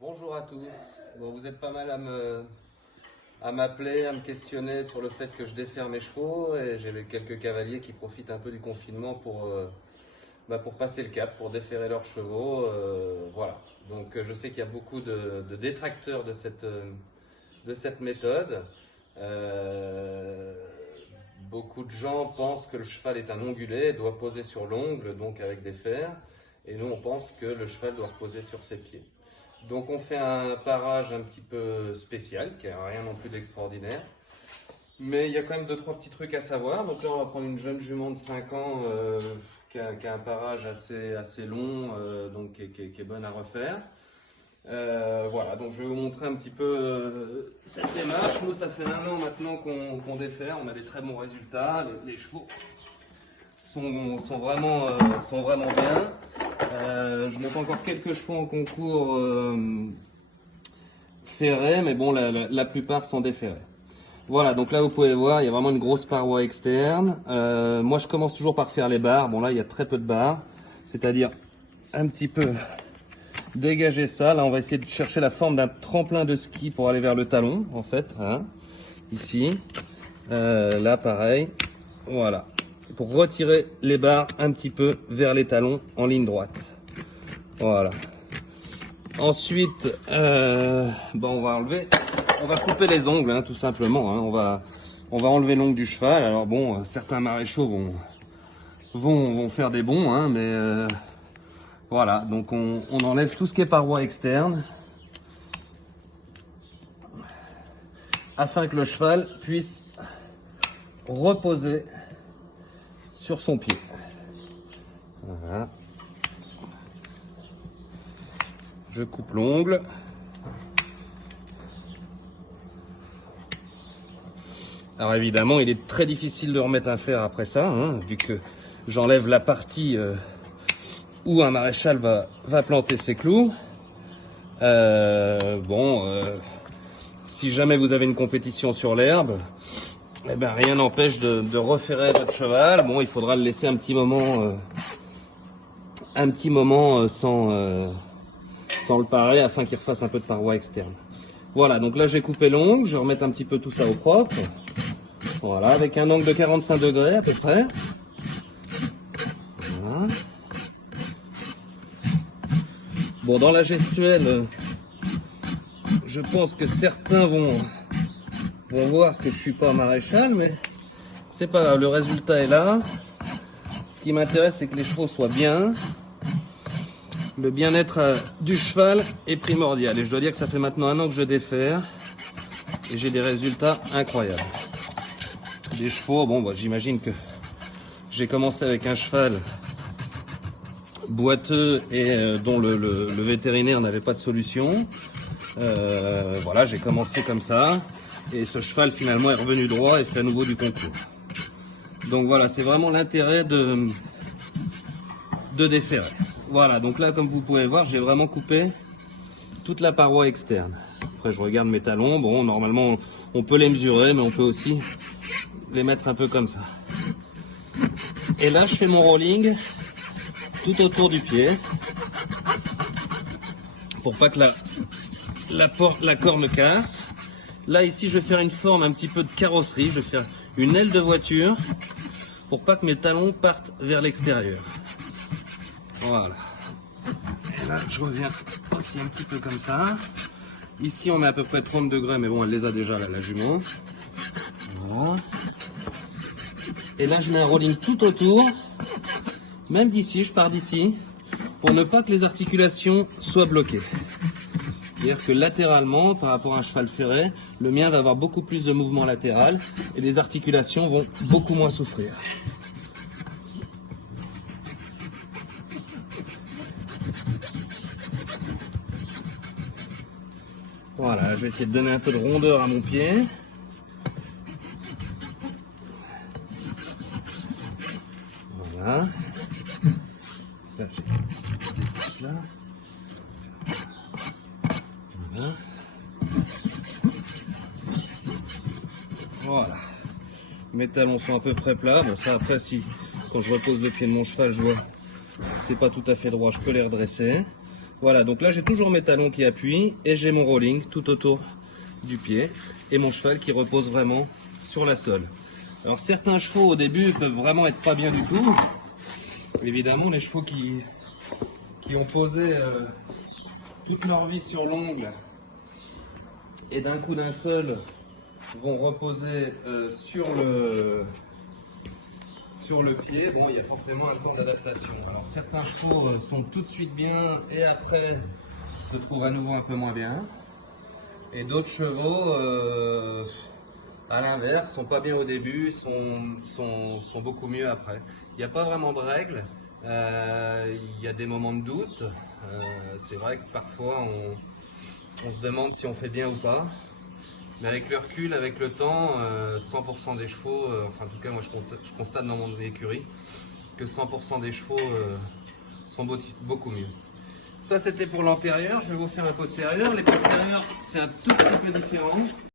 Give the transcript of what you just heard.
Bonjour à tous. Bon, vous êtes pas mal à m'appeler, à me questionner sur le fait que je défère mes chevaux et j'ai quelques cavaliers qui profitent un peu du confinement pour passer le cap, pour déferrer leurs chevaux. Voilà. Donc je sais qu'il y a beaucoup de détracteurs de cette méthode. Euh, Beaucoup de gens pensent que le cheval est un ongulé, doit poser sur l'ongle, donc avec des fers, et nous on pense que le cheval doit reposer sur ses pieds. Donc on fait un parage un petit peu spécial, qui n'a rien non plus d'extraordinaire. Mais il y a quand même 2-3 petits trucs à savoir. Donc là on va prendre une jeune jument de 5 ans qui a un parage assez long, donc qui est bonne à refaire. Voilà, donc je vais vous montrer un petit peu cette démarche. Nous, ça fait 1 an maintenant qu'on défère, on a des très bons résultats, les chevaux sont vraiment bien. Je monte encore quelques chevaux en concours ferrés, mais bon, la plupart sont déferrés. Voilà, donc là vous pouvez voir, il y a vraiment une grosse paroi externe. Moi je commence toujours par faire les barres. Bon là il y a très peu de barres, c'est-à-dire un petit peu dégager ça. Là on va essayer de chercher la forme d'un tremplin de ski pour aller vers le talon en fait, hein, ici. Là pareil, voilà, pour retirer les barres un petit peu vers les talons en ligne droite. Voilà. Ensuite, bon, on va couper les ongles, hein, tout simplement. Hein. On va enlever l'ongle du cheval. Alors bon, certains maréchaux vont faire des bons, hein, mais voilà. Donc on enlève tout ce qui est paroi externe, afin que le cheval puisse reposer sur son pied. Voilà. Je coupe l'ongle. Alors évidemment, il est très difficile de remettre un fer après ça, hein, vu que j'enlève la partie où un maréchal va planter ses clous. Si jamais vous avez une compétition sur l'herbe, eh ben, rien n'empêche de referrer votre cheval. Bon, il faudra le laisser un petit moment sans le parer afin qu'il refasse un peu de paroi externe. Voilà, donc là j'ai coupé l'ongle, je vais remettre un petit peu tout ça au propre. Voilà, avec un angle de 45 degrés à peu près. Voilà. Bon, dans la gestuelle, je pense que certains vont voir que je suis pas maréchal, mais c'est pas grave, le résultat est là. Ce qui m'intéresse, c'est que les chevaux soient bien. Le bien-être du cheval est primordial. Et je dois dire que ça fait maintenant 1 an que je défère et j'ai des résultats incroyables. Des chevaux, bon, bah, j'imagine que j'ai commencé avec un cheval boiteux et dont le vétérinaire n'avait pas de solution. Voilà, j'ai commencé comme ça et ce cheval finalement est revenu droit et fait à nouveau du concours. Donc voilà, c'est vraiment l'intérêt de déferrer. Voilà, donc là comme vous pouvez voir, j'ai vraiment coupé toute la paroi externe. Après je regarde mes talons, bon normalement on peut les mesurer, mais on peut aussi les mettre un peu comme ça. Et là je fais mon rolling tout autour du pied pour pas que la corne casse. Là ici je vais faire une forme un petit peu de carrosserie, je vais faire une aile de voiture pour pas que mes talons partent vers l'extérieur. Voilà. Et là je reviens aussi un petit peu comme ça. Ici on est à peu près 30 degrés, mais bon elle les a déjà là, la jument. Voilà. Et là je mets un rolling tout autour, même d'ici, je pars d'ici, pour ne pas que les articulations soient bloquées. C'est-à-dire que latéralement, par rapport à un cheval ferré, le mien va avoir beaucoup plus de mouvement latéral et les articulations vont beaucoup moins souffrir. Voilà, je vais essayer de donner un peu de rondeur à mon pied. Voilà. Là. Voilà. Voilà. Mes talons sont à peu près plats. Bon, ça après, quand je repose le pied de mon cheval, je vois que c'est pas tout à fait droit, je peux les redresser. Voilà, donc là j'ai toujours mes talons qui appuient et j'ai mon rolling tout autour du pied et mon cheval qui repose vraiment sur la sole. Alors certains chevaux au début peuvent vraiment être pas bien du tout. Évidemment, les chevaux qui ont posé toute leur vie sur l'ongle et d'un coup d'un seul vont reposer sur le pied, bon, il y a forcément un temps d'adaptation. Alors certains chevaux sont tout de suite bien et après se trouvent à nouveau un peu moins bien. Et d'autres chevaux, à l'inverse, sont pas bien au début, sont beaucoup mieux après. Il n'y a pas vraiment de règles. Il y a des moments de doute. C'est vrai que parfois on se demande si on fait bien ou pas. Mais avec le recul, avec le temps, 100% des chevaux, enfin en tout cas moi je constate dans mon écurie que 100% des chevaux sont beaucoup mieux. Ça c'était pour l'antérieur, je vais vous faire un postérieur. Les postérieurs c'est un tout petit peu différent.